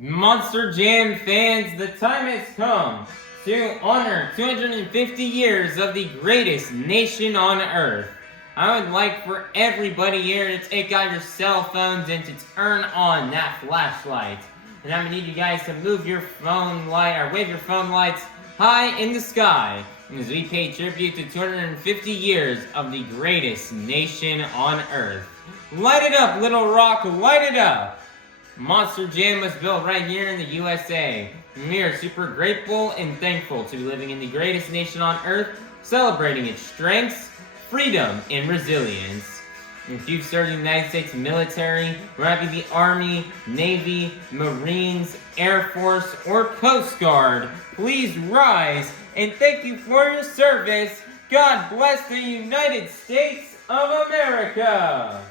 Monster Jam fans, the time has come to honor 250 years of the greatest nation on earth. I would like for everybody here to take out your cell phones and to turn on that flashlight. And I'm gonna need you guys to move your phone light or wave your phone lights high in the sky as we pay tribute to 250 years of the greatest nation on earth. Light it up, Little Rock, light it up! Monster Jam was built right here in the USA. We are super grateful and thankful to be living in the greatest nation on earth, celebrating its strengths, freedom, and resilience. If you've served in the United States military, whether it be the Army, Navy, Marines, Air Force, or Coast Guard, please rise and thank you for your service. God bless the United States of America.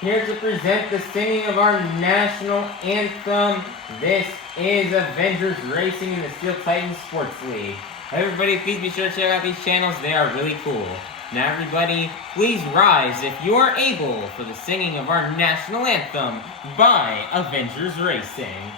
Here to present the singing of our national anthem, this is Avengers Racing in the Steel Titan Sports League. Everybody, please be sure to check out these channels, they are really cool. Now everybody, please rise if you are able for the singing of our national anthem by Avengers Racing.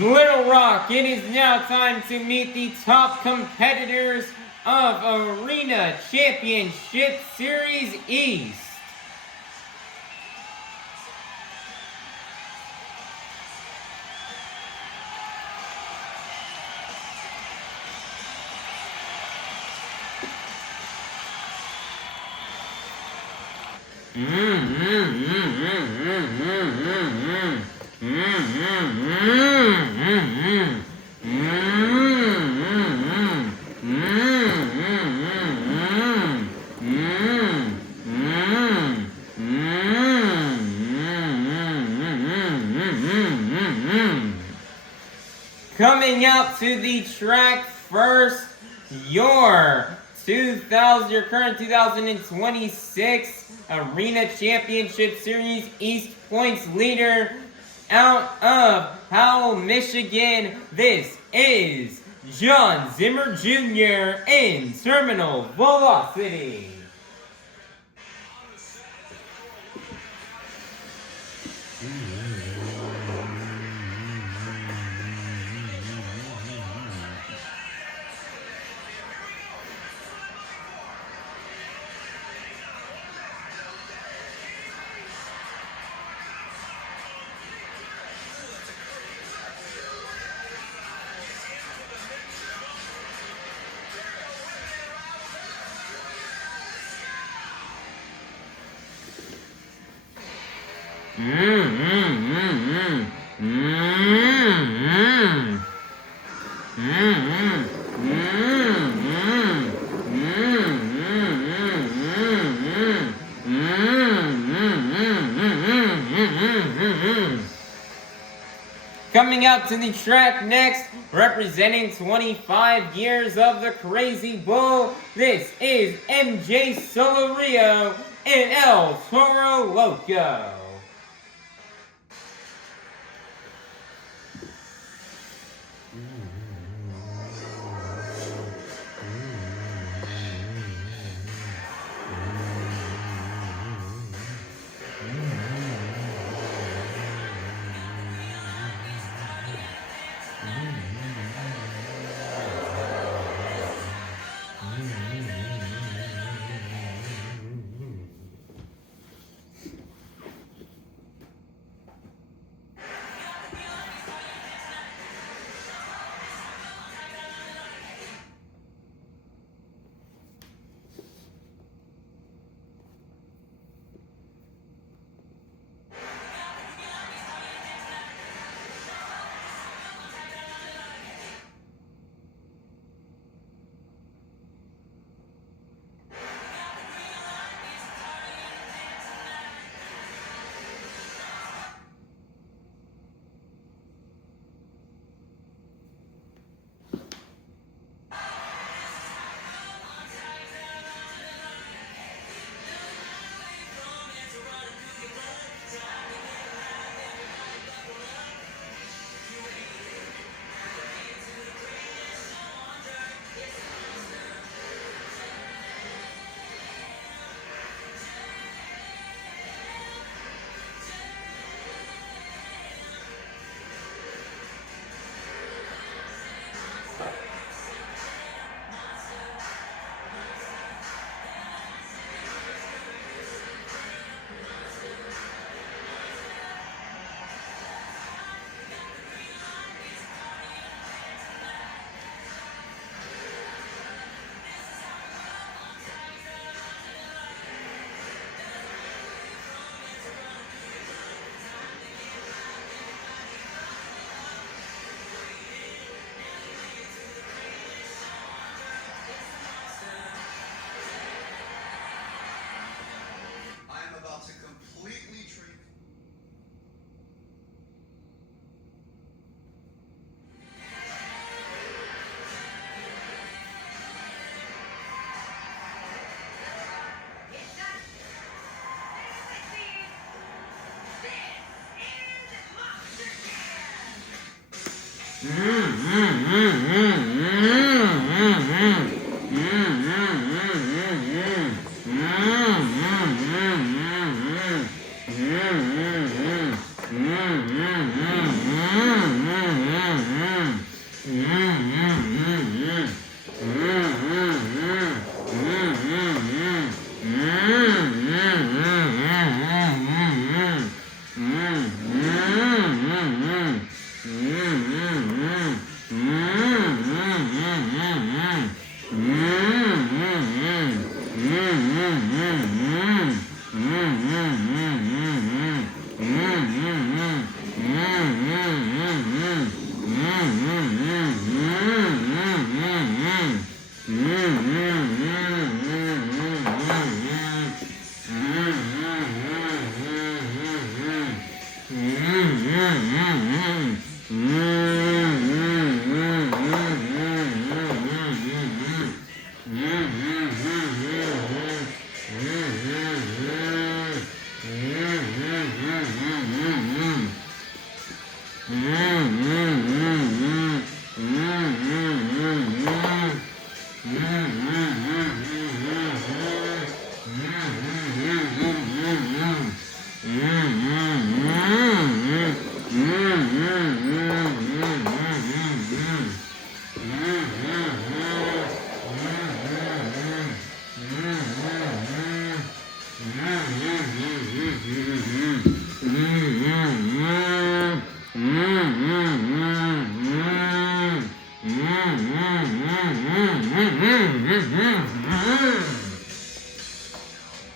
Little Rock, it is now time to meet the top competitors of Arena Championship Series East. Coming out to the track first, your current 2026 Arena Championship Series East Points leader out of Howell, Michigan. This is Jon Zimmer Jr. in Terminal Velocity. Coming out to the track next, representing 25 years of the Krazy Bull, this is MJ Solorio and El Toro Loco.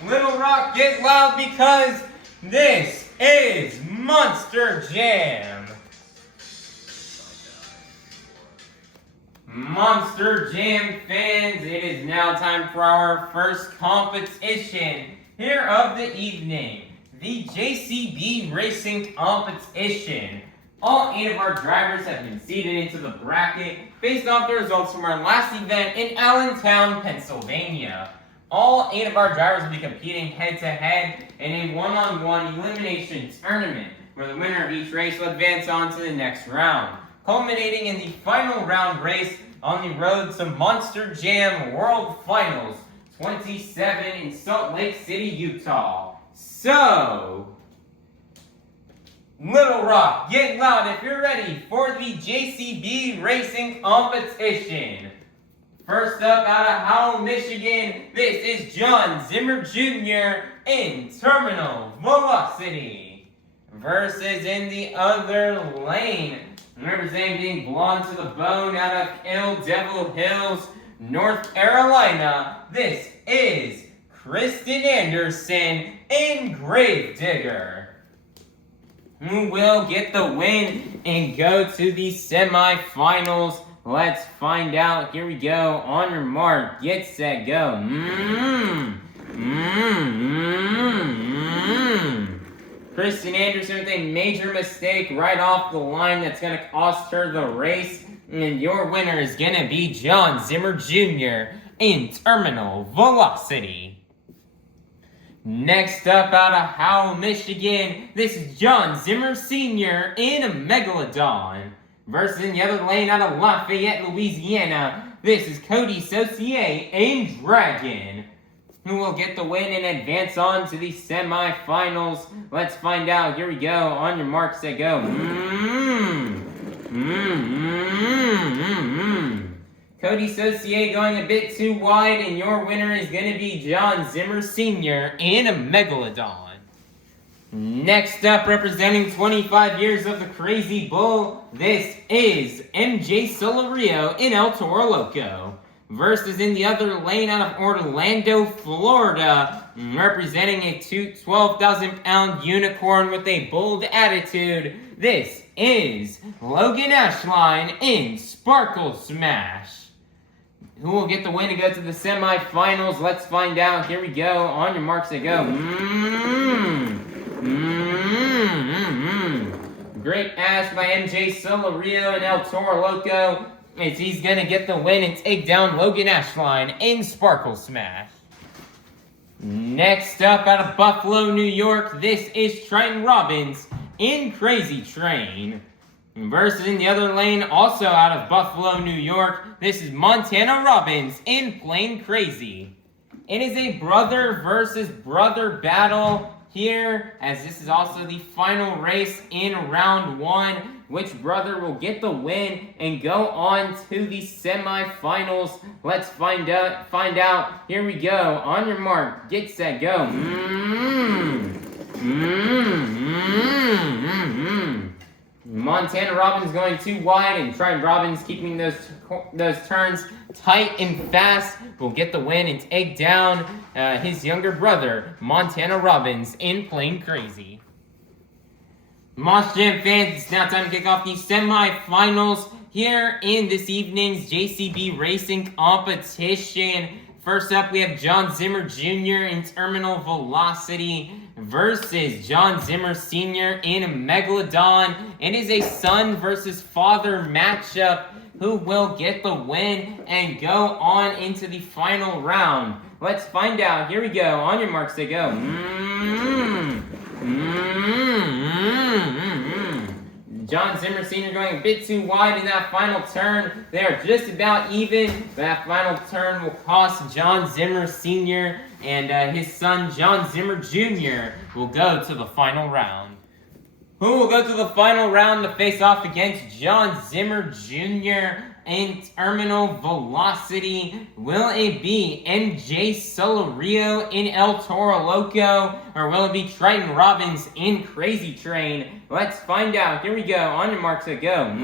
Little Rock, get loud because this is Monster Jam. Monster Jam fans, it is now time for our first competition here of the evening, the JCB Racing Competition. All 8 of our drivers have been seeded into the bracket based off the results from our last event in Allentown, Pennsylvania. All 8 of our drivers will be competing head-to-head in a one-on-one elimination tournament, where the winner of each race will advance on to the next round, culminating in the final round race on the road to Monster Jam World Finals 27 in Salt Lake City, Utah. So, Little Rock, get loud if you're ready for the JCB Racing Competition. First up out of Howell, Michigan, this is Jon Zimmer Jr. in Terminal Velocity. Versus in the other lane, representing Blonde to the Bone out of Kill Devil Hills, North Carolina, this is Kristen Anderson in Gravedigger, who will get the win and go to the semifinals. Let's find out. Here we go. On your mark, get set, go. Kristen Anderson with a major mistake right off the line that's going to cost her the race. And your winner is going to be Jon Zimmer Jr. in Terminal Velocity. Next up out of Howell, Michigan, this is Jon Zimmer Sr. in Megalodon. Versus in the other lane out of Lafayette, Louisiana, this is Coty Saucier in Dragon, who will get the win and advance on to the semifinals. Let's find out. Here we go. On your mark, set, go. Coty Saucier going a bit too wide, and your winner is going to be Jon Zimmer Sr. in a Megalodon. Next up, representing 25 years of the Krazy Bull, this is MJ Solorio in El Toro Loco. Versus in the other lane out of Orlando, Florida, representing a 12,000-pound unicorn with a bold attitude, this is Loghan Ashline in Sparkle Smash. Who will get the win to go to the semifinals? Let's find out. Here we go. On your marks, they go. Great ass by MJ Solorio and El Toro Loco, as he's going to get the win and take down Loghan Ashline in Sparkle Smash. Next up out of Buffalo, New York, this is Triton Robbins in Crazy Train. Versus in the other lane, also out of Buffalo, New York, this is Montana Robbins in Plain Crazy. It is a brother versus brother battle here, as this is also the final race in round 1. Which brother will get the win and go on to the semifinals? Let's find out. Here we go. On your mark, get set, go. Montana Robbins going too wide, and Triton Robbins keeping those turns tight and fast will get the win and take down his younger brother, Montana Robbins, in Plain Crazy. Monster Jam fans, it's now time to kick off the semifinals here in this evening's JCB Racing Competition. First up, we have Jon Zimmer Jr. in Terminal Velocity versus Jon Zimmer Sr. in Megalodon. It is a son versus father matchup. Who will get the win and go on into the final round? Let's find out. Here we go. On your marks, they go. Jon Zimmer Sr. going a bit too wide in that final turn. They are just about even. That final turn will cost Jon Zimmer Sr. and his son Jon Zimmer Jr. will go to the final round. Who will go to the final round to face off against Jon Zimmer Jr. in terminal velocity? Will it be MJ Solorio in El Toro Loco, or will it be Triton Robbins in Krazy Train? Let's find out. Here we go. On your marks, go.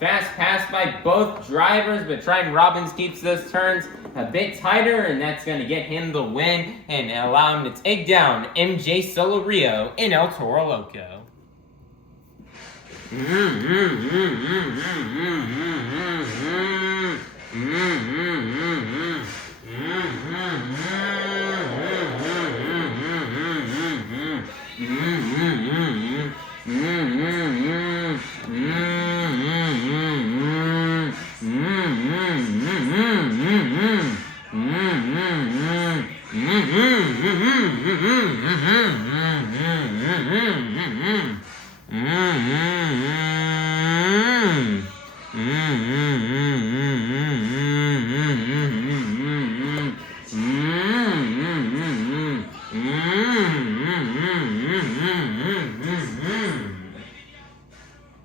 Fast pass by both drivers, but Triton Robbins keeps those turns a bit tighter, and that's going to get him the win and allow him to take down MJ Solorio in El Toro Loco.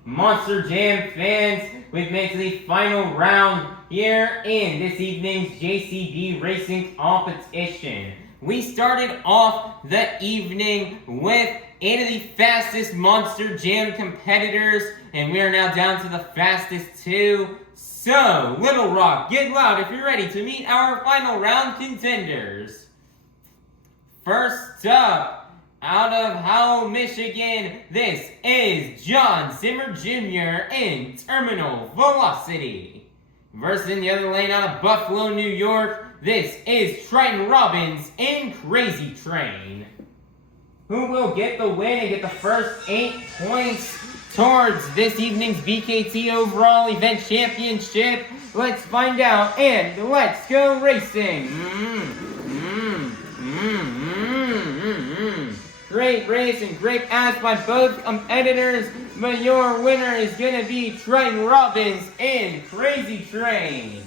Monster Jam fans, we've made to the final round here in this evening's JCB Racing Competition. We started off the evening with 8 of the fastest Monster Jam competitors, and we are now down to the fastest 2. So, Little Rock, get loud if you're ready to meet our final round contenders. First up, out of Howell, Michigan, this is Jon Zimmer Jr. in Terminal Velocity. Versus in the other lane out of Buffalo, New York, this is Triton Robbins in Krazy Train. Who will get the win and get the first 8 points towards this evening's BKT Overall Event Championship? Let's find out, and let's go racing! Great race and great pass by both competitors, but your winner is going to be Triton Robbins in Krazy Train.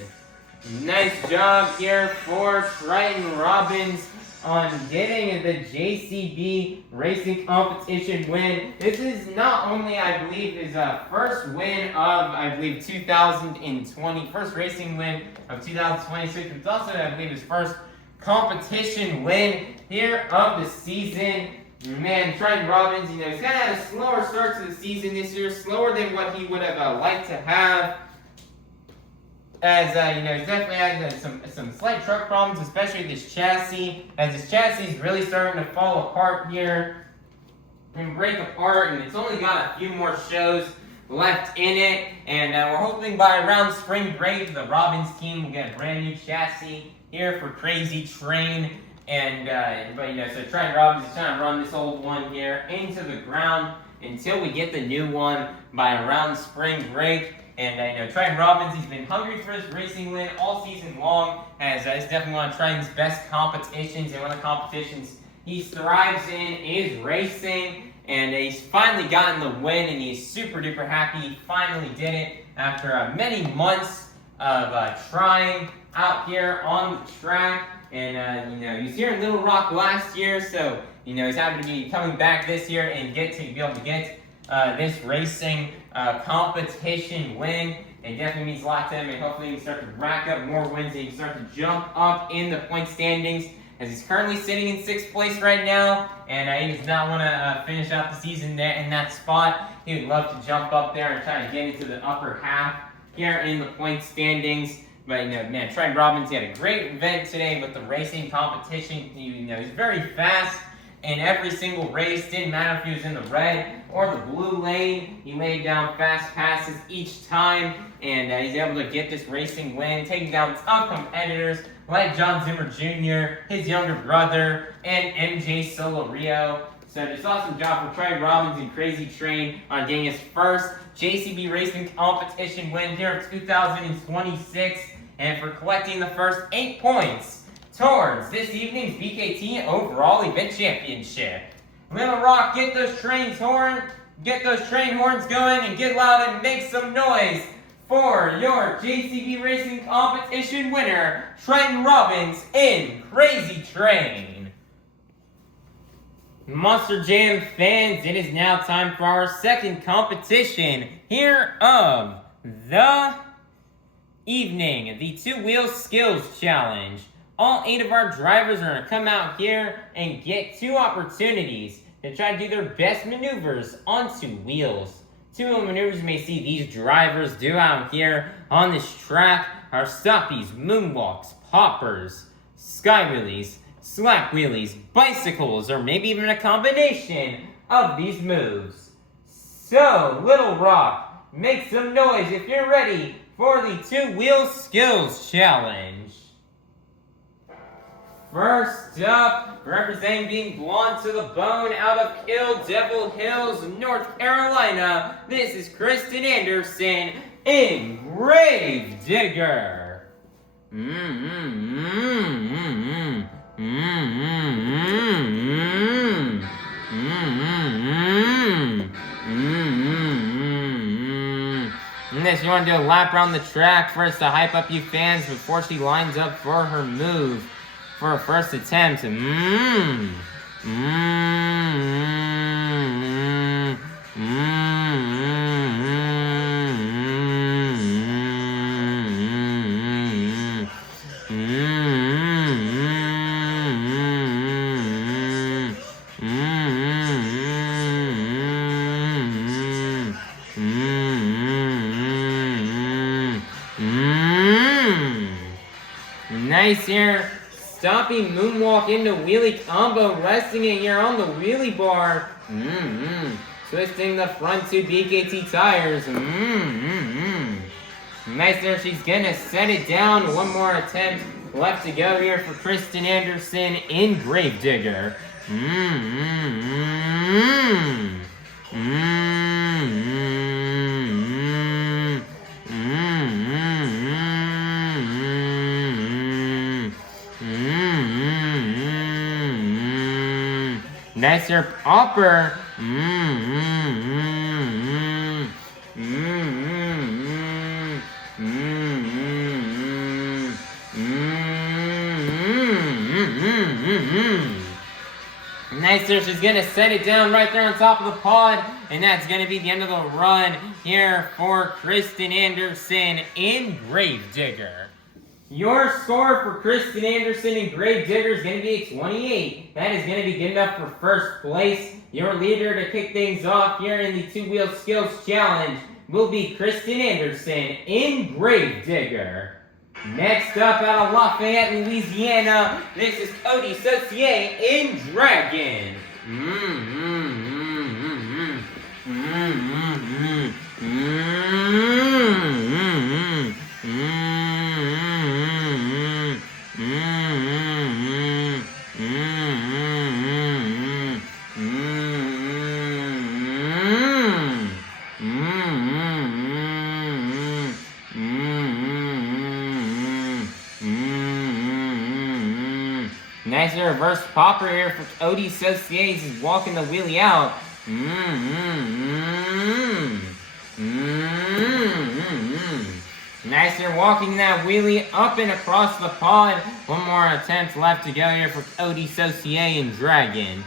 Nice job here for Triton Robbins on getting the JCB Racing Competition win. This is not only, I believe, his first win of, 2020, first racing win of 2026, but it's also, I believe, his first competition win here of the season. Man, Triton Robbins, he's kind of had a slower start to the season this year, slower than what he would have liked to have. As, he's definitely had some slight truck problems, especially with his chassis, as his chassis is really starting to fall apart here and break apart, and it's only got a few more shows left in it, and we're hoping by around spring break, the Robbins team will get a brand new chassis here for Krazy Train. And, so Triton Robbins is trying to run this old one here into the ground until we get the new one by around spring break. And, Triton Robbins, he's been hungry for his racing win all season long, as it's definitely one of Triton's best competitions, and one of the competitions he thrives in is racing. And he's finally gotten the win, and he's super duper happy he finally did it after many months of trying out here on the track. And, he was here in Little Rock last year, so, he's happy to be coming back this year and be able to get this racing competition win. It definitely means a lot to him, and hopefully he can start to rack up more wins and he can start to jump up in the point standings, as he's currently sitting in 6th place right now, and he does not want to finish out the season there in that spot. He would love to jump up there and try to get into the upper half here in the point standings. But, man, Triton Robbins, he had a great event today with the racing competition. He's very fast in every single race. Didn't matter if he was in the red or the blue lane. He laid down fast passes each time, and he's able to get this racing win, taking down tough competitors like Jon Zimmer Jr., his younger brother, and MJ Solorio. So just awesome job for Triton Robbins and Krazy Train on getting his first JCB Racing Competition win here in 2026, and for collecting the first 8 points towards this evening's BKT Overall Event Championship. Little Rock, get those train horns going and get loud and make some noise for your JCB Racing Competition winner, Triton Robbins in Krazy Train. Monster Jam fans, it is now time for our second competition here of the evening, the two-wheel skills challenge. All 8 of our drivers are going to come out here and get 2 opportunities to try to do their best maneuvers on 2 wheels. 2-wheel maneuvers you may see these drivers do out here on this track are stoppies, moonwalks, poppers, sky wheelies, slap wheelies, bicycles, or maybe even a combination of these moves. So, Little Rock, make some noise if you're ready for the 2-wheel skills challenge. First up, representing being blonde to the bone out of Kill Devil Hills, North Carolina, this is Kristen Anderson in Grave Digger. Next, you want to do a lap around the track first to hype up you fans before she lines up for her move. For a first attempt. Nice here. Stopping moonwalk into wheelie combo, resting it here on the wheelie bar. Twisting the front 2 BKT tires. Nice there, she's gonna set it down. One more attempt left to go here for Kristen Anderson in Grave Digger. Nice here, popper. Nice there, she's gonna set it down right there on top of the pod, and that's gonna be the end of the run here for Kristen Anderson in Grave Digger. Your score for Kristen Anderson in Grave Digger is going to be a 28. That is going to be good enough for first place. Your leader to kick things off here in the 2-wheel skills challenge will be Kristen Anderson in Grave Digger. Next up out of Lafayette, Louisiana, this is Coty Saucier in Dragon. Nice reverse popper here for Coty Saucier. He's walking the wheelie out. Nice here walking that wheelie up and across the pod. One more attempt left to go here for Coty Saucier and Dragon.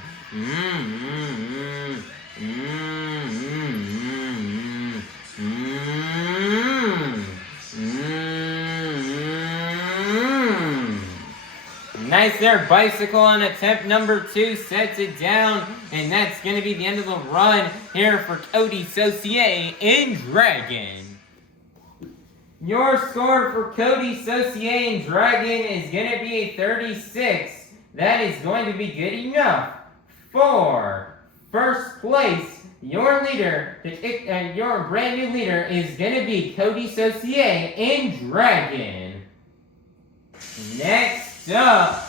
Nice there, bicycle on attempt number 2, sets it down, and that's going to be the end of the run here for Coty Saucier in Dragon. Your score for Coty Saucier in Dragon is going to be a 36. That is going to be good enough for first place. Your leader, your brand new leader is going to be Coty Saucier in Dragon. Next up,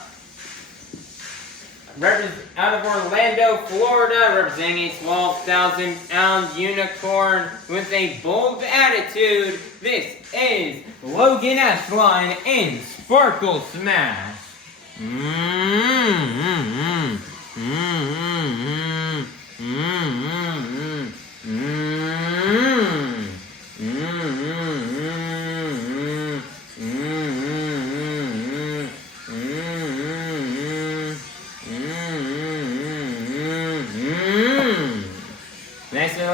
out of Orlando, Florida, representing a 12,000-pound unicorn with a bold attitude, this is Loghan Ashline in Sparkle Smash.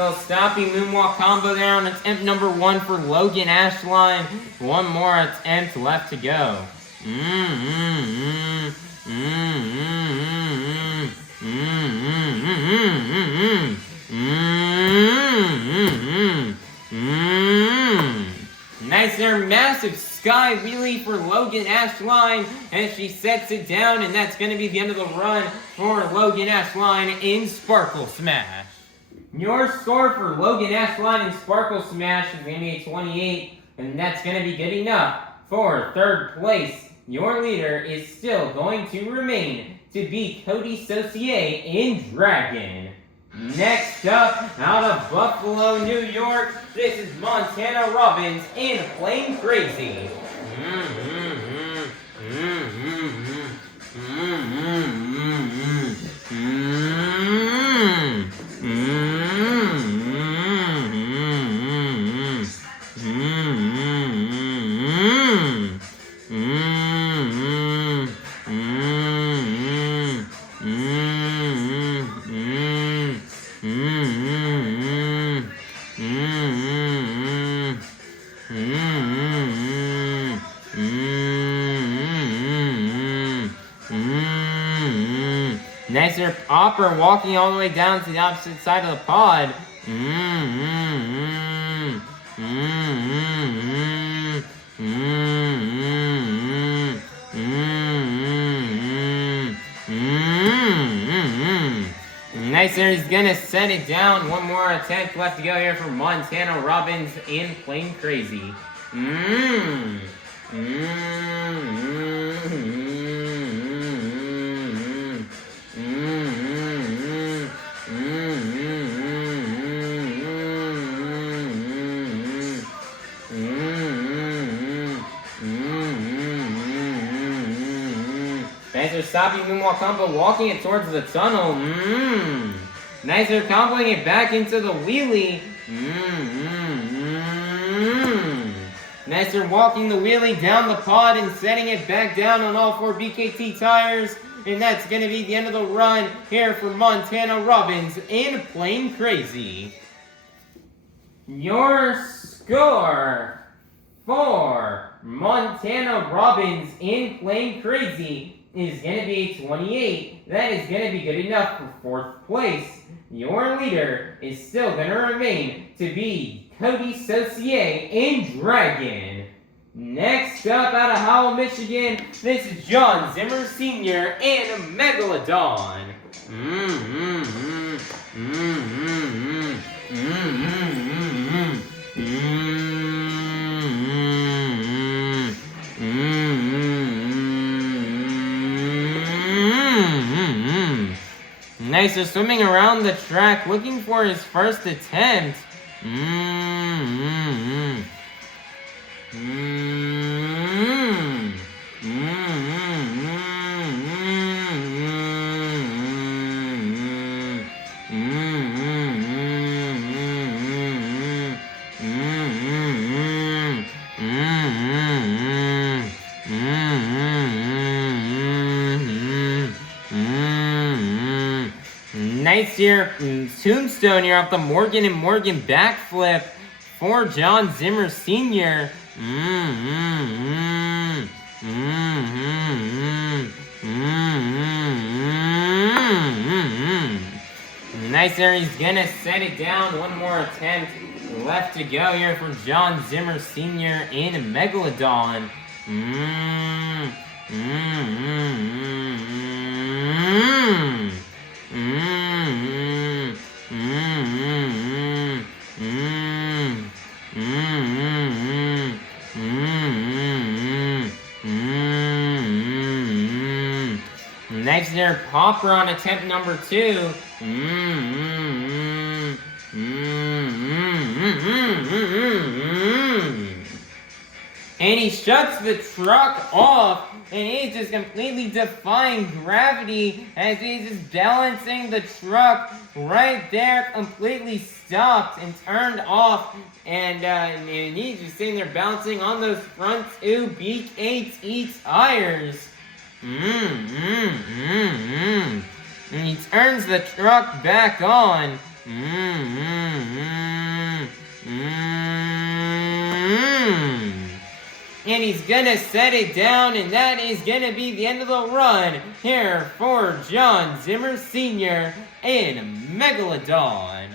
little stopping moonwalk combo there on attempt number 1 for Logan Ashline. One more attempt left to go. Nice there, massive sky wheelie for Logan Ashline as she sets it down, and that's going to be the end of the run for Logan Ashline in Sparkle Smash. Your score for Logan Ashline in Sparkle Smash is going to be a 28, and that's going to be good enough for third place. Your leader is still going to remain to be Coty Saucier in Dragon. Next up, out of Buffalo, New York, this is Montana Robbins in Plain Krazy. Nicer popper walking all the way down to the opposite side of the pod. Nicer, he's gonna set it down. One more attempt left to go here for Montana Robbins in Plain Krazy. Nicer stopping moonwalk combo, walking it towards the tunnel. Nicer comboing it back into the wheelie. Nicer walking the wheelie down the pod and setting it back down on all 4 BKT tires. And that's going to be the end of the run here for Montana Robbins in Plain Krazy. Your score for Montana Robbins in Plain Krazy is going to be 28. That is going to be good enough for 4th place. Your leader is still going to remain to be Coty Saucier in Dragon. Next up out of Howell, Michigan, this is Jon Zimmer SR and Megalodon. Nice, so swimming around the track, looking for his first attempt. Nice here, tombstone here off the Morgan and Morgan backflip for Jon Zimmer SR. Nice there, he's gonna set it down. One more attempt left to go here for Jon Zimmer SR in Megalodon. Nice there, popper on attempt number 2. And he shuts the truck off, and he's just completely defying gravity as he's just balancing the truck right there, completely stopped and turned off, and he's just sitting there bouncing on those front 2 BKT tires. And he turns the truck back on. and he's gonna set it down, and that is gonna be the end of the run here for Jon Zimmer Sr. in Megalodon.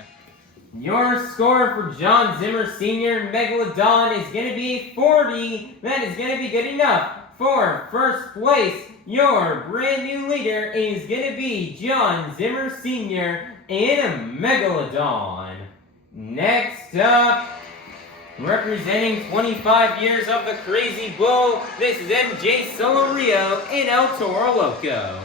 Your score for Jon Zimmer Sr. Megalodon is gonna be 40. That is gonna be good enough for first place. Your brand new leader is gonna be Jon Zimmer Sr. in Megalodon. Next up, representing 25 years of the Krazy Bull, this is MJ Solorio in El Toro Loco.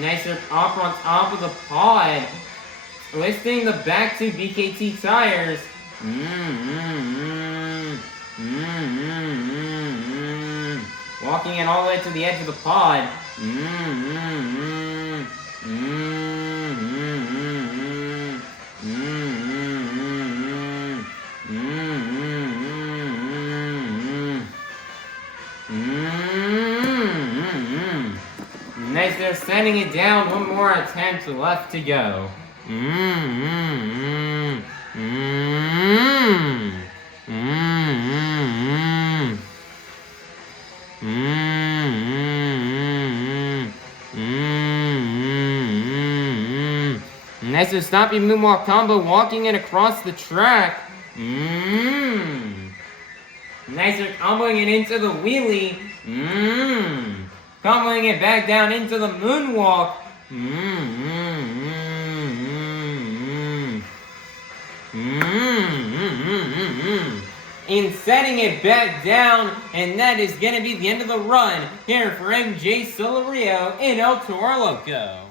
Nicer up on top of the pod. Lifting the back two BKT tires. Walking it all the way to the edge of the pod. Nice, they're setting it down. One more attempt left to go. Nice, they're stopping moonwalk combo, walking it across the track. Nice, they're comboing it into the wheelie. Comboing it back down into the moonwalk. And setting it back down, and that is going to be the end of the run here for MJ Solorio in El Toro Loco.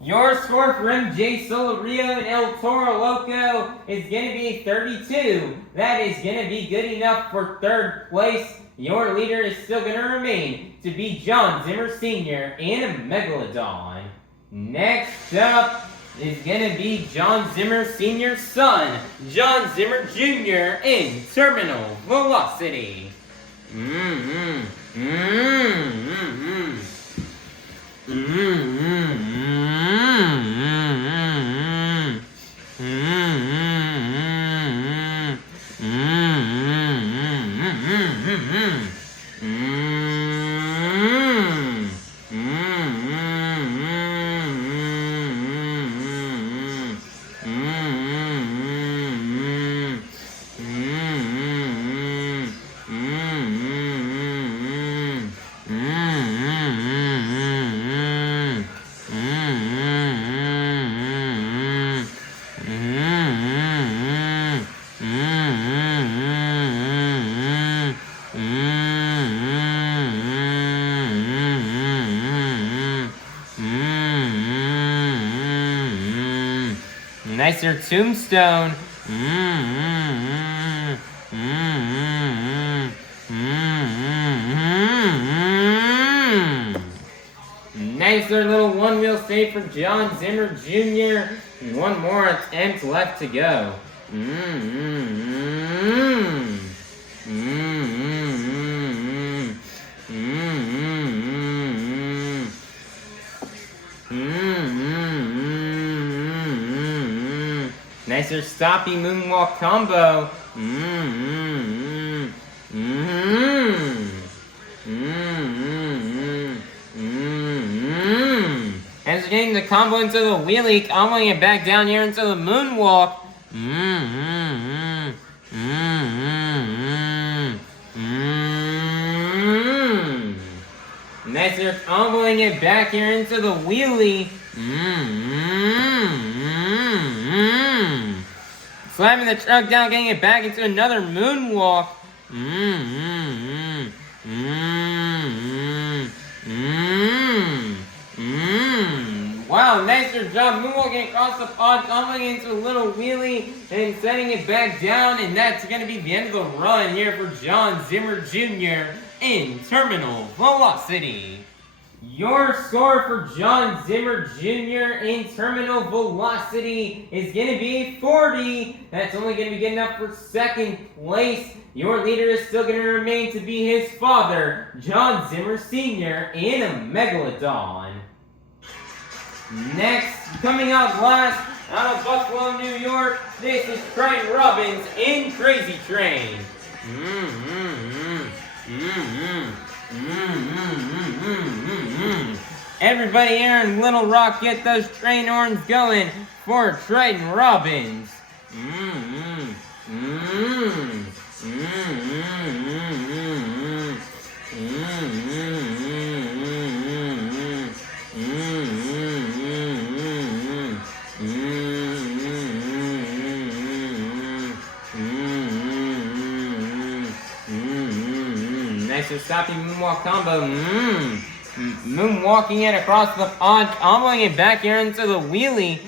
Your score for MJ Solorio in El Toro Loco is going to be 32. That is going to be good enough for third place. Your leader is still going to remain to be Jon Zimmer Sr. in Megalodon. Next up is going to be Jon Zimmer Sr.'s son, Jon Zimmer Jr. in Terminal Velocity. Nicer tombstone. Nicer little one-wheel save for Jon Zimmer Jr. And one more attempt left to go. Nicer stoppy moonwalk combo. And getting the combo into the wheelie, comboing it back down here into the moonwalk. Nicer comboing it back here into the wheelie. Slamming the truck down, getting it back into another moonwalk. Wow, nicer job moonwalking across the pod, tumbling into a little wheelie and setting it back down, and that's going to be the end of the run here for Jon Zimmer Jr. in Terminal Velocity. Your score for Jon Zimmer Jr. in Terminal Velocity is going to be 40. That's only going to be good enough for second place. Your leader is still going to remain to be his father, Jon Zimmer Sr. in a Megalodon. Next, coming out last, out of Buffalo, New York, this is Triton Robbins in Krazy Train. Everybody here in Little Rock, get those train horns going for Triton Robbins. Nice and stopping moonwalk combo. Moonwalking it across the pond, comboing it back here into the wheelie.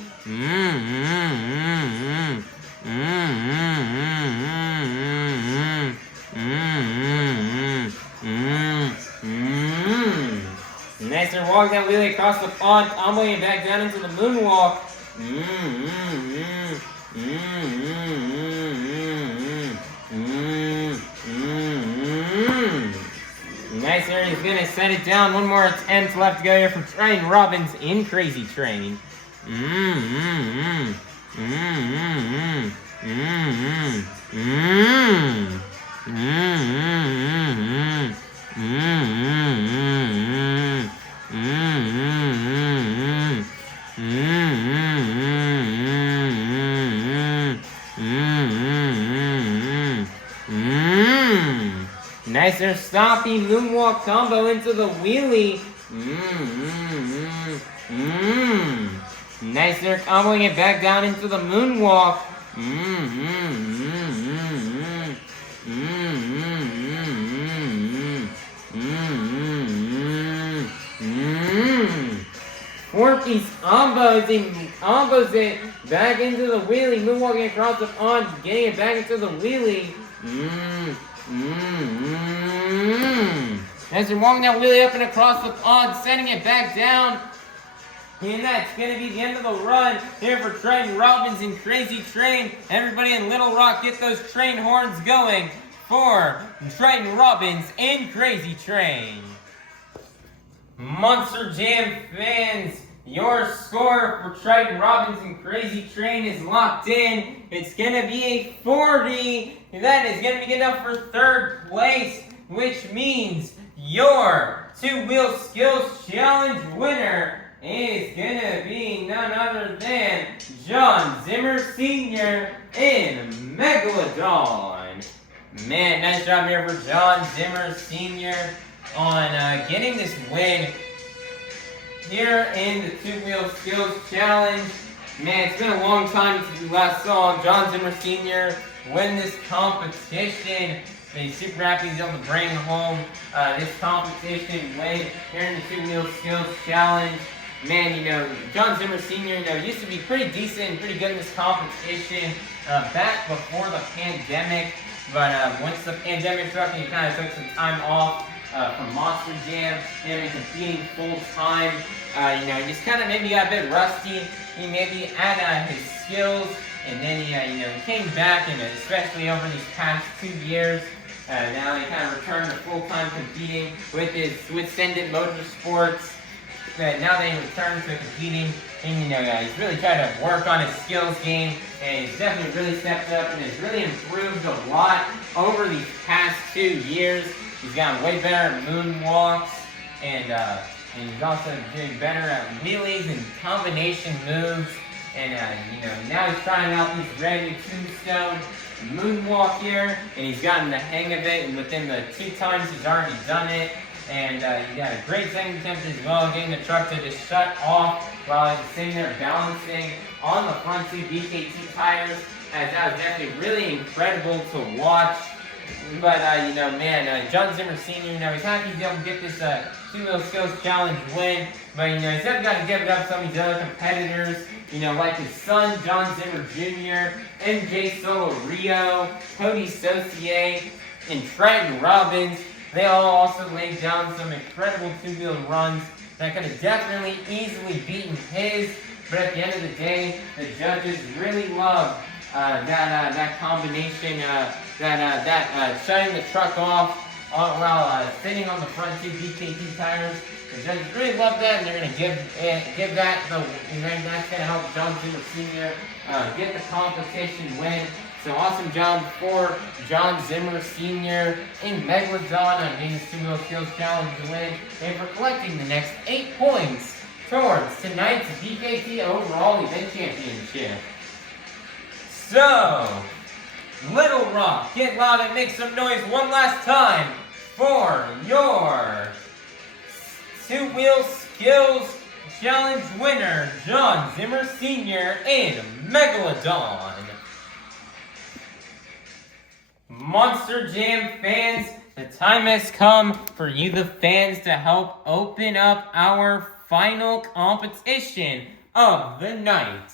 Nice and walk that wheelie across the pond, comboing it back down into the moonwalk. Nice there, he's gonna set it down. One more attempt left to go here for Triton Robbins in Krazy Train. Nice there, stopping moonwalk combo into the wheelie. Nice there, comboing it back down into the moonwalk. Four-piece combos and combos it back into the wheelie, moonwalking across the pond, getting it back into the wheelie. As they're walking that wheelie up and across the pond, sending it back down. And that's going to be the end of the run here for Triton Robbins in Krazy Train. Everybody in Little Rock, get those train horns going for Triton Robbins in Krazy Train. Monster Jam fans, your score for Triton Robbins in Krazy Train is locked in. It's going to be a 40. That is going to be good enough for third place, which means your two-wheel skills challenge winner is going to be none other than Jon Zimmer Sr. in Megalodon. Man, nice job here for Jon Zimmer Sr. on getting this win here in the two-wheel skills challenge. Man, it's been a long time since we last saw Jon Zimmer Sr. win this competition. He's super happy he's able to bring home this competition win here in the two-wheel skills challenge. Man, you know, Jon Zimmer Sr., you know, used to be pretty decent and pretty good in this competition back before the pandemic. But once the pandemic struck and he kind of took some time off from Monster Jam and competing full-time, you know, he just kind of maybe got a bit rusty. He maybe had his skills, and then he, you know, came back, and especially over these past 2 years, now he kind of returned to full-time competing with Send It Motorsports. Now that he returns to competing, and you know, he's really tried to work on his skills game, and he's definitely really stepped up and has really improved a lot over these past 2 years. He's gotten way better at moonwalks, and he's also doing better at wheelies and combination moves. And you know, now he's trying out this brand new tombstone moonwalk here, and he's gotten the hang of it. And within the 2 times he's already done it. And he got a great second attempt as well, getting the truck to just shut off while he was sitting there balancing on the front 2 BKT tires. As that was definitely really incredible to watch. But, you know, man, Jon Zimmer Sr., you know, he's happy to be able to get this two-wheel skills challenge win. But, you know, he's definitely got to give it up to some of these other competitors, you know, like his son, Jon Zimmer Jr., MJ Solorio, Coty Saucier, and Triton Robbins. They all also laid down some incredible two-wheel runs that could have definitely easily beaten his. But at the end of the day, the judges really loved that combination, shutting the truck off while sitting on the front two BKT tires. The judges really love that, and they're going to give that and then that's going to help Jon Zimmer Sr. Get the competition win. So awesome job for Jon Zimmer Sr. in Megalodon on getting his two-wheel skills challenge to win, and for collecting the next 8 points towards tonight's BKT overall event championship. So, Little Rock, get loud and make some noise one last time for your two-wheel skills challenge winner, Jon Zimmer Sr. in Megalodon. Monster Jam fans, the time has come for you, the fans, to help open up our final competition of the night.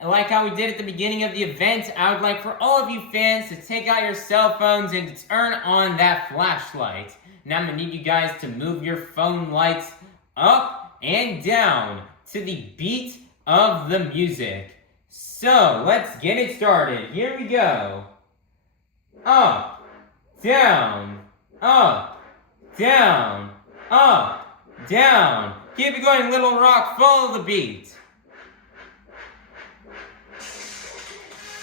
And like how we did at the beginning of the event, I would like for all of you fans to take out your cell phones and to turn on that flashlight. Now I'm going to need you guys to move your phone lights up and down to the beat of the music. So, let's get it started. Here we go. Up, down, up, down, up, down. Keep it going, Little Rock. Follow the beat.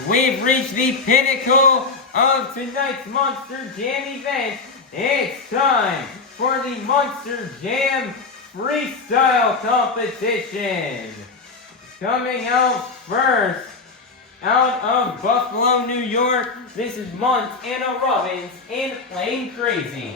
We've reached the pinnacle of tonight's Monster Jam event. It's time for the Monster Jam Freestyle Competition. Coming out first, out of Buffalo, New York, this is Montana Robbins in Playing Krazy.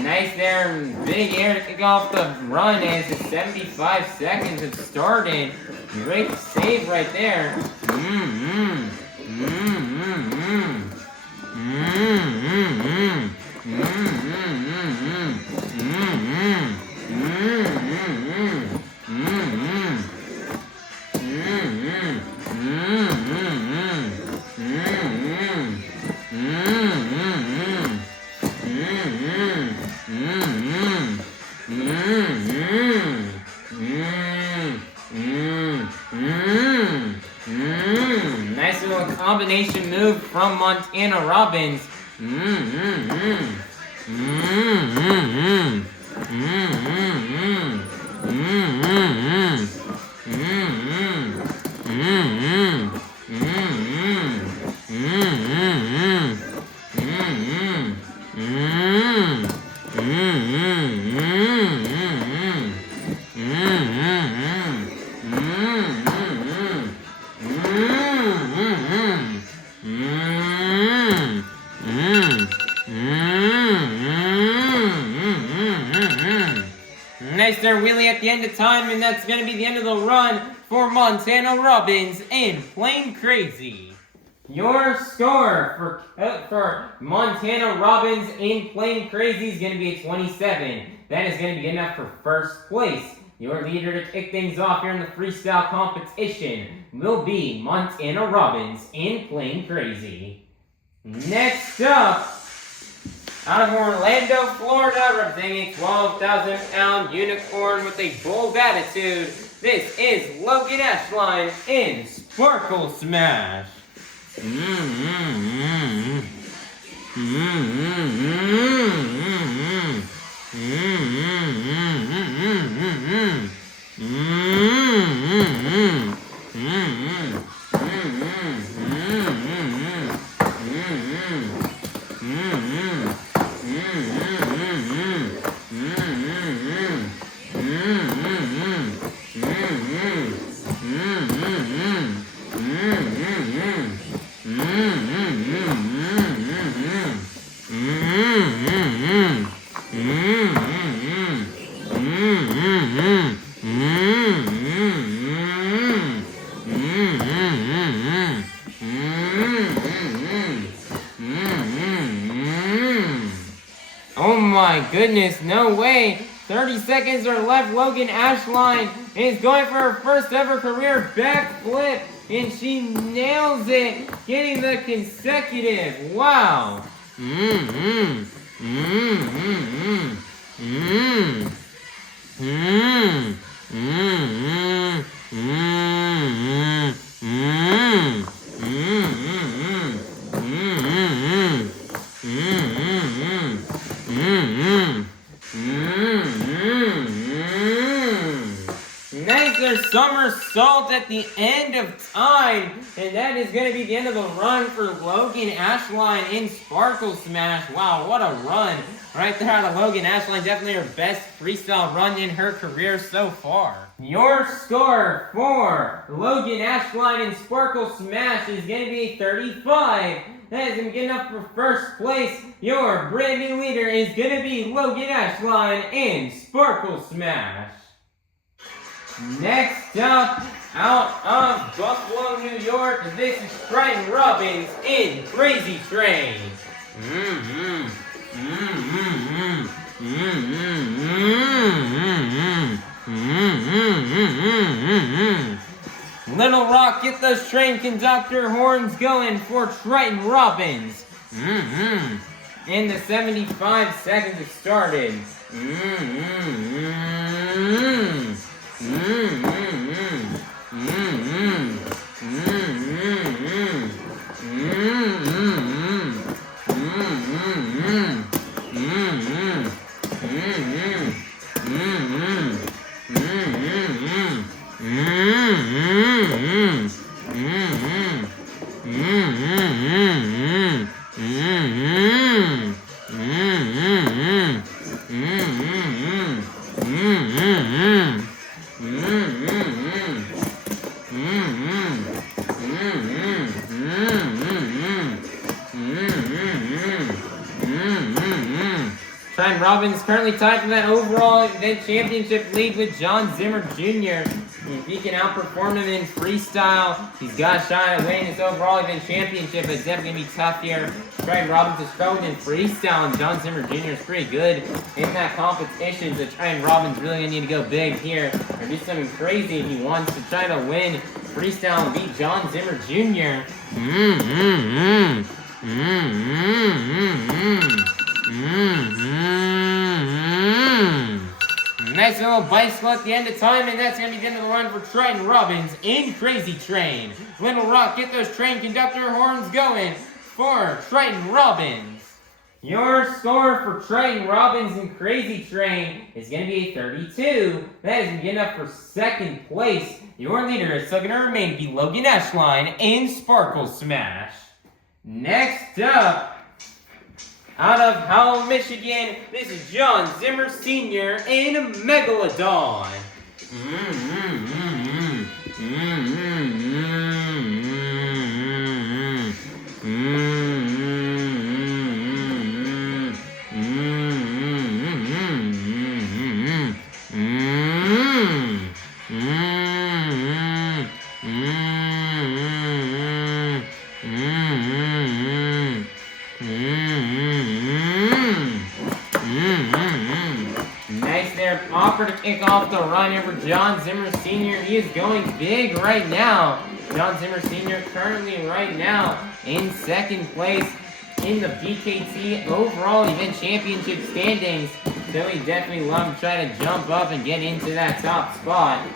Nice there, big air to kick off the run as the 75 seconds have started. Great save right there. Nice little combination move from Montana Robbins. Nice there, wheelie at the end of time, and that's going to be the end of the run for Montana Robbins in Playing Krazy. Your score for Montana Robbins in Playing Krazy is going to be a 27. That is going to be good enough for first place. Your leader to kick things off here in the freestyle competition will be Montana Robbins in Playing Krazy. Next up, out of Orlando, Florida, representing a 12,000-pound unicorn with a bold attitude, this is Logan Ashline in Sparkle Smash. Oh my goodness, no way! 30 seconds are left. Loghan Ashline is going for her first ever career backflip, and she nails it, getting the consecutive. Wow! Nice there, somersault at the end of time, and that is going to be the end of the run for Loghan Ashline in Sparkle Smash. Wow, what a run right there out of Loghan Ashline. Definitely her best freestyle run in her career so far. Your score for Loghan Ashline in Sparkle Smash is going to be 35. That is going to be good enough for first place. Your brand new leader is going to be Loghan Ashline in Sparkle Smash. Next up, out of Buffalo, New York, this is Triton Robbins in Crazy Train. Little Rock, get those train conductor horns going for Triton Robbins. In the 75 seconds it started. Triton Robbins currently tied for that overall event championship lead with Jon Zimmer Jr. If he can outperform him in freestyle, he's got a shot at winning this overall event championship, but it's definitely going to be tough here. Triton Robbins is struggling in freestyle, and Jon Zimmer Jr. is pretty good in that competition, so Triton Robbins really going to need to go big here, or do something crazy if he wants to try to win freestyle and beat Jon Zimmer Jr. Nice little bicycle at the end of time, and that's going to be the end of the run for Triton Robbins in Crazy Train. Little Rock, get those train conductor horns going for Triton Robbins. Your score for Triton Robbins in Crazy Train is going to be a 32. That is good enough for second place. Your leader is still going to remain be Loghan Ashline in Sparkle Smash. Next up, out of Howell, Michigan, this is Jon Zimmer Sr. in Megalodon. Nice there, offer to kick off the run here for Jon Zimmer Sr. He is going big right now. Jon Zimmer Sr. currently right now in second place in the BKT overall event championship standings. So he definitely love to try to jump up and get into that top spot.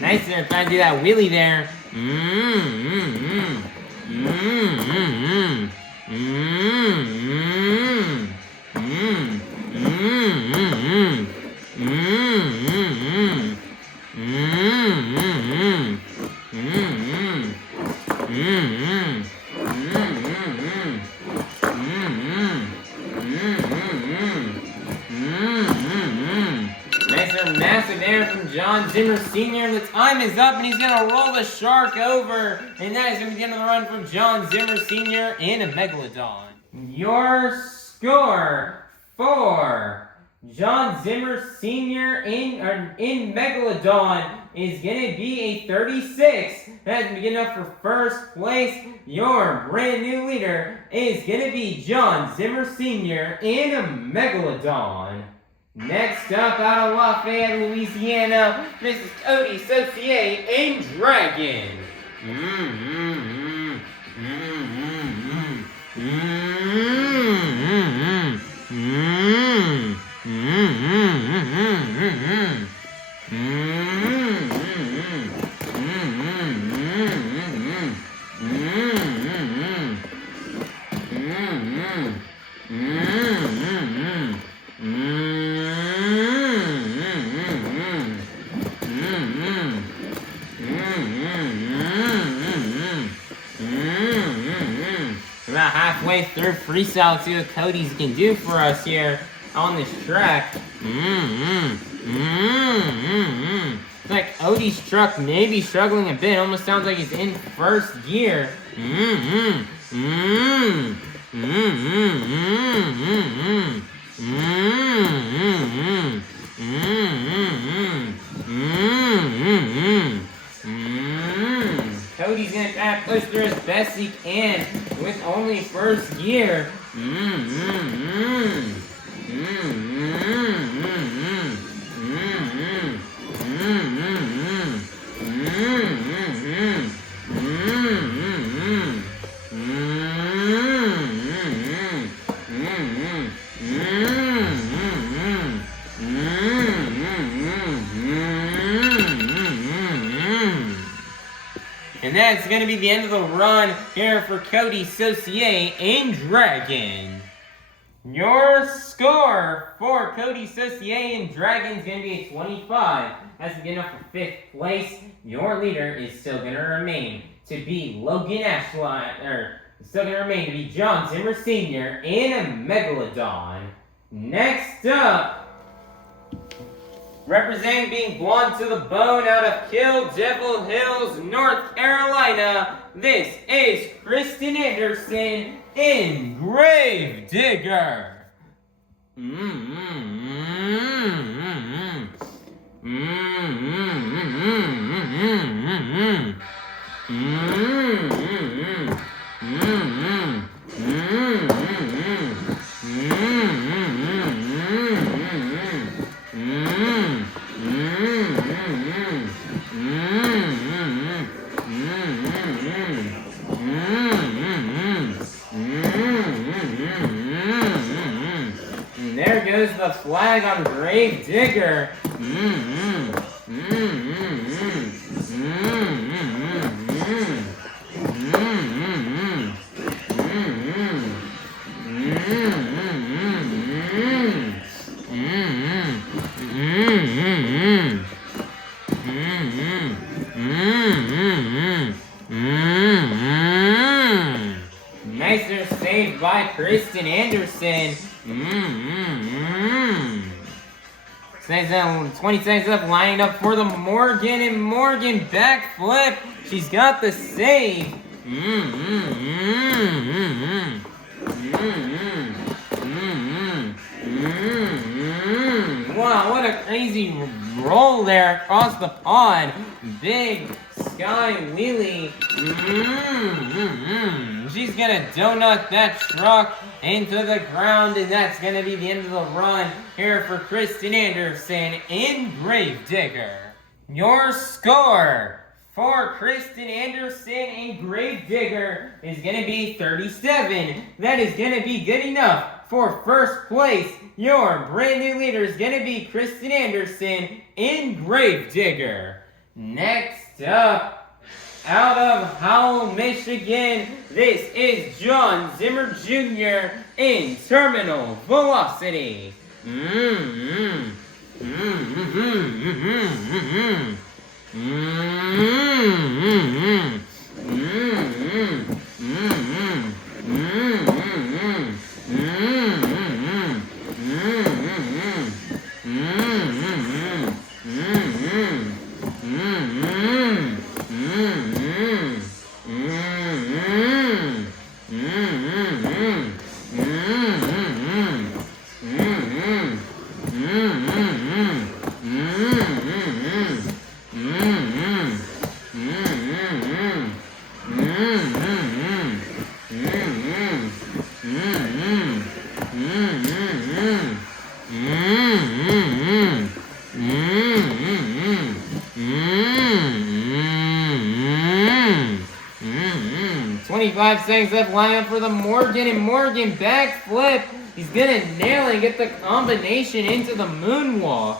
Nice there, trying to do that wheelie there. here from Jon Zimmer Sr. The time is up, and he's going to roll the shark over. And that is going to be the end of the run from Jon Zimmer Sr. in a Megalodon. Your score for Jon Zimmer Sr. in Megalodon is going to be a 36. That's going to be good enough for first place. Your brand new leader is going to be Jon Zimmer Sr. in a Megalodon. Next up, out of Lafayette, Louisiana, this is Coty, Saucier, and Dragon. About halfway through freestyle, let's see what Coty's can do for us here on this track. It's like Coty's truck may be struggling a bit. Almost sounds like he's in first gear. Coty's gonna try to push through as best he can with only first gear. And that's going to be the end of the run here for Coty, Saucier, and Dragon. Your score for Coty, Saucier, and Dragon is going to be a 25. That's good enough for 5th place. Your leader is still going to remain to be Loghan Ashline, or still going to remain to be Jon Zimmer Sr. in a Megalodon. Next up, representing being blonde to the bone out of Kill Devil Hills, North Carolina, this is Kristen Anderson in Grave Digger. And there goes the flag on Grave Digger. Nicer save by Kristen Anderson. 20 seconds left, lining up for the Morgan, and Morgan backflip. She's got the save. Wow, what a crazy roll there across the pond. Big sky wheelie. She's gonna donut that truck into the ground, and that's gonna be the end of the run here for Kristen Anderson in Grave Digger. Your score for Kristen Anderson in Grave Digger is gonna be 37. That is gonna be good enough for first place. Your brand new leader is gonna be Kristen Anderson in Grave Digger. Next up, out of Howell, Michigan, this is Jon Zimmer Jr. in Terminal Velocity. Mmm. 25 seconds left. Line up for the Morgan and Morgan backflip. He's gonna nail it and get the combination into the moonwalk.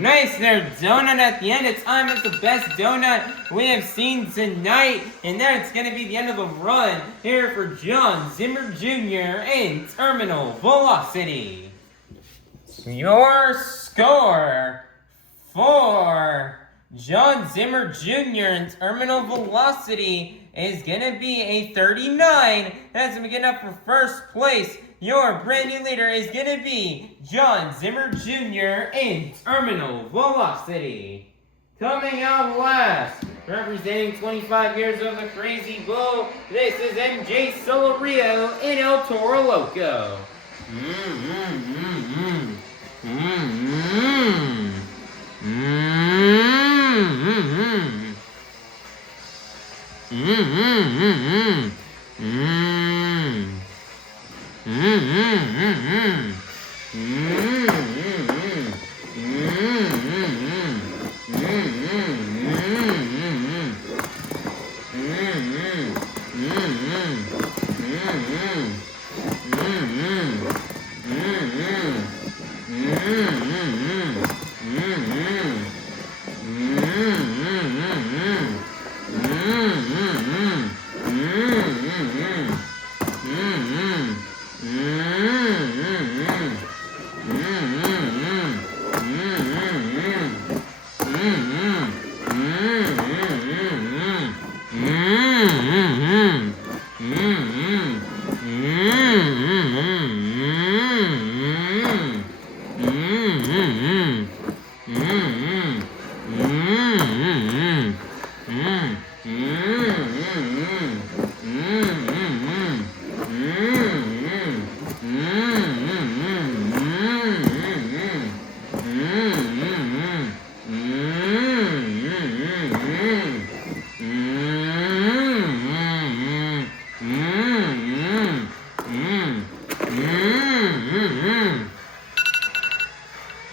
Nice there, donut at the end of time. It's the best donut we have seen tonight. And then it's going to be the end of the run here for Jon Zimmer Jr. in Terminal Velocity. Your score for Jon Zimmer Jr. in Terminal Velocity is going to be a 39. That's going to get up for first place. Your brand new leader is going to be Jon Zimmer Jr. in Terminal Velocity. Coming out last, representing 25 years of the Krazy Bull, this is MJ Solorio in El Toro Loco.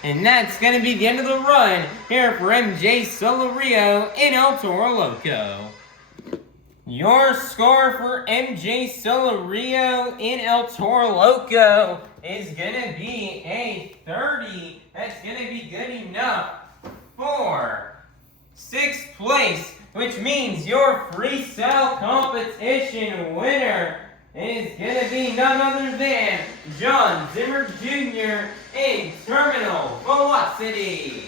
And that's going to be the end of the run here for MJ Solorio in El Toro Loco. Your score for MJ Solorio in El Toro Loco is going to be a 30. That's going to be good enough for 6th place, which means your freestyle competition winner is going to be none other than Jon Zimmer Jr. in Terminal Velocity.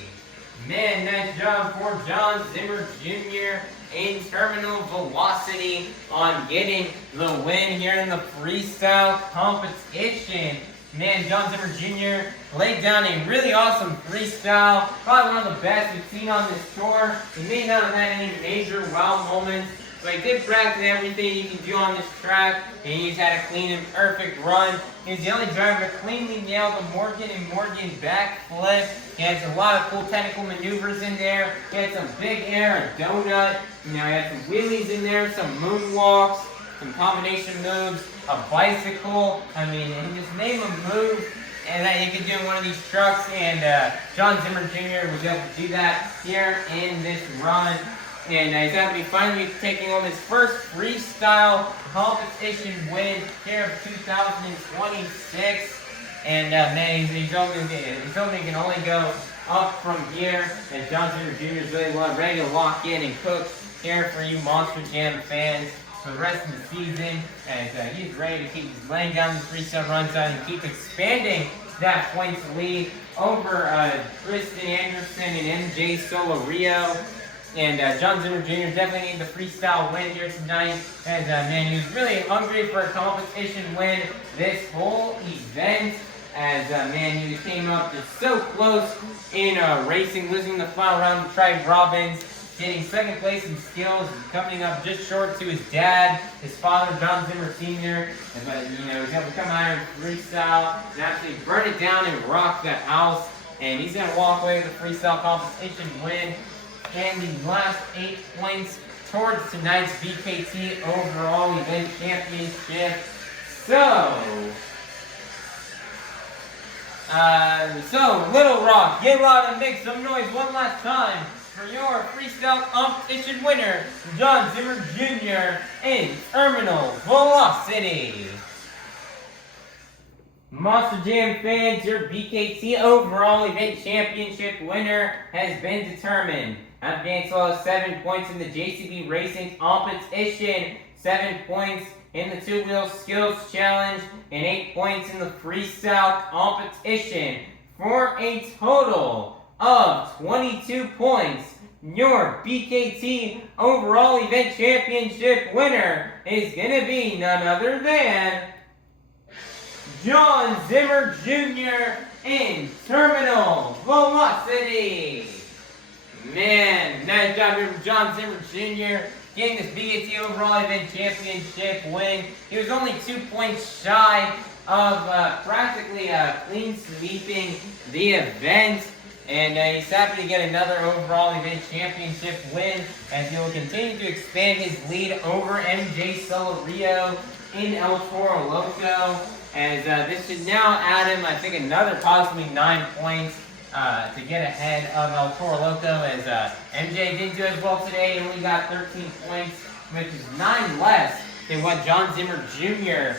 Man, nice job for Jon Zimmer Jr. in Terminal Velocity on getting the win here in the freestyle competition. Man, Jon Zimmer Jr. laid down a really awesome freestyle. Probably one of the best we've seen on this tour. He may not have had any major wow moments, but he did practice everything you can do on this track, and he's had a clean and perfect run. He's the only driver to cleanly nail the Morgan and Morgan backflip. He has a lot of cool technical maneuvers in there. He had some big air, a donut. You know, he had some wheelies in there, some moonwalks, some combination moves, a bicycle. I mean, and just name a move and that you could do in one of these trucks. And Jon Zimmer Jr. was able to do that here in this run. And he's going to be finally taking on his first freestyle competition win here of 2026. And man, he's only can only go up from here. And Jon Zimmer Jr. is really ready to lock in and cook here for you Monster Jam fans for the rest of the season. And he's ready to keep laying down the freestyle runs out and keep expanding that points lead over Tristan Anderson and MJ Solorio. And Jon Zimmer Jr. definitely needs the freestyle win here tonight. As man, he was really hungry for a competition win this whole event. As man, he came up just so close in racing, losing the final round to try Robbins. getting second place in skills, coming up just short to his dad, his father, Jon Zimmer Sr. But, you know, he's able to come out and freestyle and actually burn it down and rock the house. And he's going to walk away with the freestyle competition win and the last 8 points towards tonight's BKT overall event championship. So, Little Rock, get loud and make some noise one last time for your freestyle competition winner, Jon Zimmer Jr. in Terminal Velocity. Monster Jam fans, your BKT overall event championship winner has been determined. After getting 7 points in the JCB Racing competition, 7 points in the two-wheel skills challenge, and 8 points in the freestyle competition, for a total of 22 points. Your BKT overall event championship winner is going to be none other than Jon Zimmer Jr. in Terminal Velocity. Man, nice job here from Jon Zimmer Jr. getting this BKT overall event championship win. He was only 2 points shy of practically clean sweeping the event. And he's happy to get another overall event championship win as he will continue to expand his lead over MJ Solorio in El Toro Loco. As this should now add him, I think, another possibly 9 points to get ahead of El Toro Loco, as MJ didn't do as well today. He only got 13 points, which is 9 less than what Jon Zimmer Jr.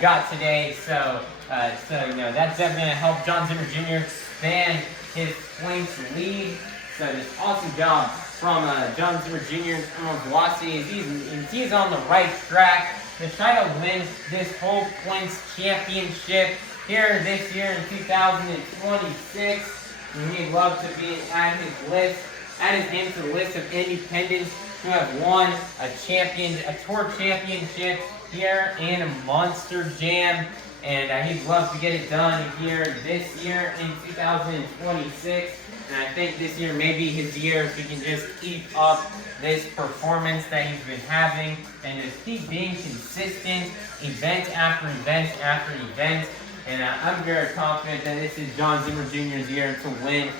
Got today. So you know, that's definitely going to help Jon Zimmer Jr. expand his points lead. So just awesome job from Jon Zimmer Jr. in terms of velocity. He's on the right track to try to win this whole points championship here this year in 2026. And he'd love to be at his name to the list of independents who have won a tour championship here in Monster Jam. And he'd love to get it done here this year in 2026. And I think this year may be his year if he can just keep up this performance that he's been having and just keep being consistent event after event after event. And I'm very confident that this is Jon Zimmer Jr.'s year to win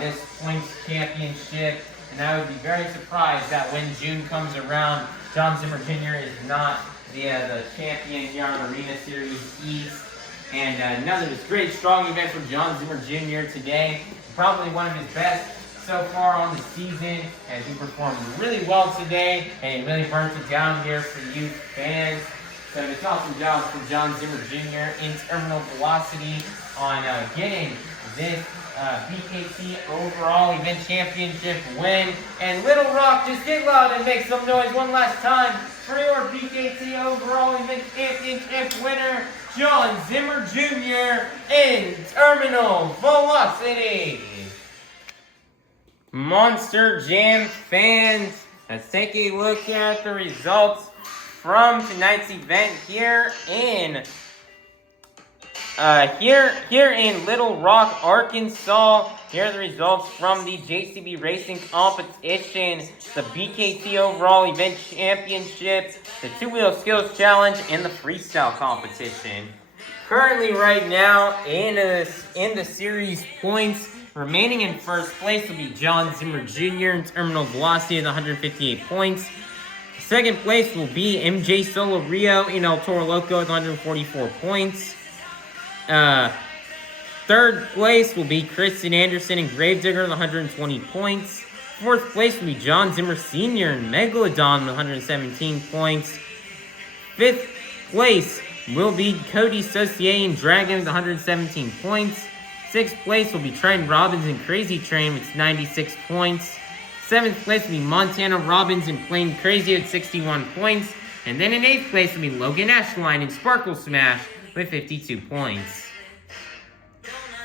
this points championship. And I would be very surprised that when June comes around, Jon Zimmer Jr. is not the champion here on Arena Series East. And another great strong event for Jon Zimmer Jr. today. Probably one of his best so far on the season, as he performed really well today and he really burnt it down here for you fans. So it's awesome job for Jon Zimmer Jr. in Terminal Velocity on getting this BKT overall event championship win. And Little Rock, just get loud and make some noise one last time for your BKT overall event championship winner, Jon Zimmer Jr. in Terminal Velocity. Monster Jam fans, let's take a look at the results from tonight's event here in Little Rock, Arkansas. Here are the results from the JCB Racing competition, the BKT overall event championship, the two-wheel skills challenge, and the freestyle competition. Currently, right now, in the series points, remaining in first place will be Jon Zimmer Jr. in Terminal Velocity with 158 points. Second place will be MJ Solorio in El Toro Loco with 144 points. Third place will be Kristen Anderson in Gravedigger with 120 points. Fourth place will be Jon Zimmer Sr. in Megalodon with 117 points. Fifth place will be Coty Saucier in Dragon with 117 points. Sixth place will be Triton Robbins in Krazy Train with 96 points. Seventh place will be Montana Robbins in Plain Krazy with 61 points. And then in eighth place will be Loghan Ashline in Sparkle Smash with 52 points.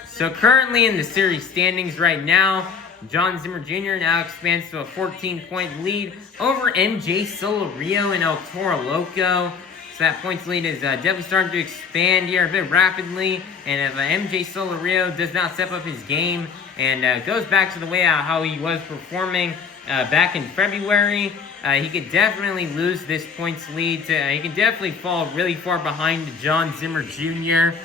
So currently in the series standings right now, Jon Zimmer Jr. now expands to a 14-point lead over MJ Solorio in El Toro Loco. So that points lead is definitely starting to expand here a bit rapidly. And if MJ Solorio does not step up his game and goes back to the way how he was performing back in February. He could definitely lose this points lead. He can definitely fall really far behind Jon Zimmer Jr.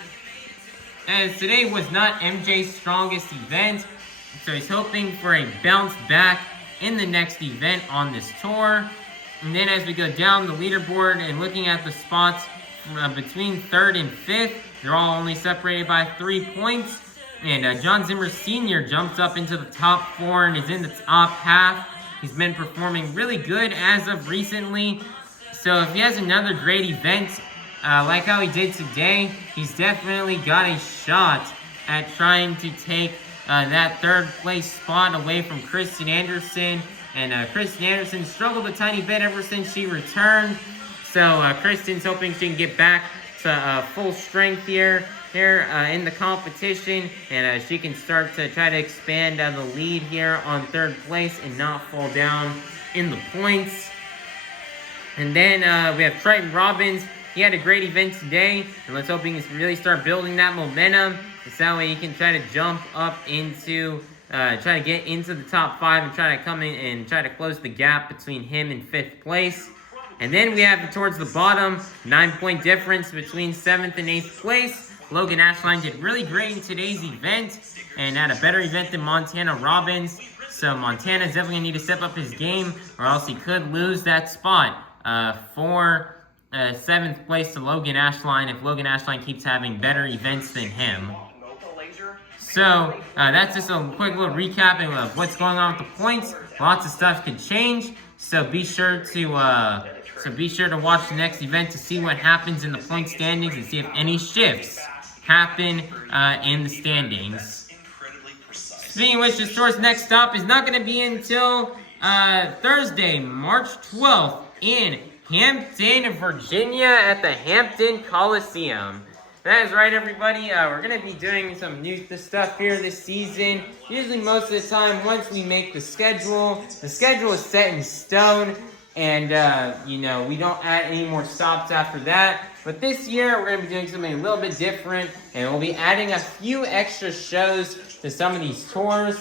As today was not MJ's strongest event, so he's hoping for a bounce back in the next event on this tour. And then as we go down the leaderboard and looking at the spots between 3rd and 5th, they're all only separated by 3 points. And Jon Zimmer Sr. jumps up into the top 4 and is in the top half. He's been performing really good as of recently. So if he has another great event, like how he did today, he's definitely got a shot at trying to take that 3rd place spot away from Kristen Anderson. And Kristen Anderson struggled a tiny bit ever since she returned. So Kristen's hoping she can get back to full strength here in the competition, and she can start to try to expand the lead here on 3rd place and not fall down in the points. And then we have Triton Robbins. He had a great event today, and let's hope he can really start building that momentum. So that way he can try to jump up into, try to get into the top 5 and try to come in and try to close the gap between him and 5th place. And then we have towards the bottom, 9-point difference between 7th and 8th place. Loghan Ashline did really great in today's event and had a better event than Montana Robbins. So Montana's definitely going to need to step up his game, or else he could lose that spot for 7th place to Loghan Ashline if Loghan Ashline keeps having better events than him. So that's just a quick little recapping of what's going on with the points. Lots of stuff could change, so be sure to watch the next event to see what happens in the point standings and see if any shifts happen in the standings. Speaking of which, this tour's next stop is not going to be until Thursday, March 12th in Hampton, Virginia at the Hampton Coliseum. That is right, everybody. We're going to be doing some new stuff here this season. Usually most of the time, once we make the schedule is set in stone. And, we don't add any more stops after that. But this year, we're going to be doing something a little bit different. And we'll be adding a few extra shows to some of these tours.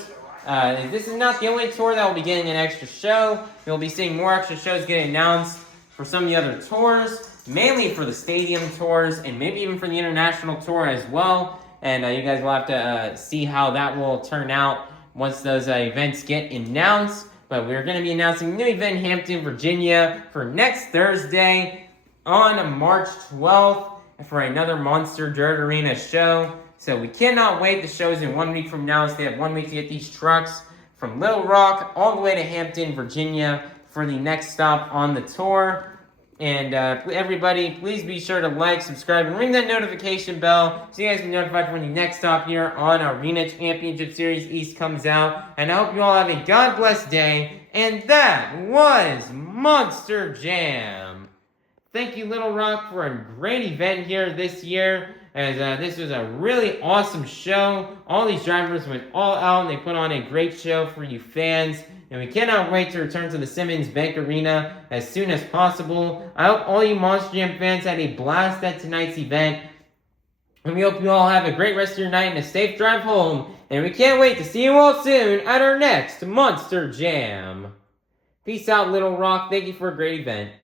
This is not the only tour that will be getting an extra show. You'll be seeing more extra shows get announced for some of the other tours. Mainly for the stadium tours and maybe even for the international tour as well. And you guys will have to see how that will turn out once those events get announced. But we're going to be announcing a new event in Hampton, Virginia for next Thursday on March 12th for another Monster Dirt Arena show. So we cannot wait. The show's in 1 week from now, so they have 1 week to get these trucks from Little Rock all the way to Hampton, Virginia for the next stop on the tour. And everybody, please be sure to like, subscribe, and ring that notification bell so you guys can be notified when the next stop here on Arena Championship Series East comes out. And I hope you all have a God bless day. And that was Monster Jam. Thank you, Little Rock, for a great event here this year. As this was a really awesome show. All these drivers went all out and they put on a great show for you fans. And we cannot wait to return to the Simmons Bank Arena as soon as possible. I hope all you Monster Jam fans had a blast at tonight's event. And we hope you all have a great rest of your night and a safe drive home. And we can't wait to see you all soon at our next Monster Jam. Peace out, Little Rock. Thank you for a great event.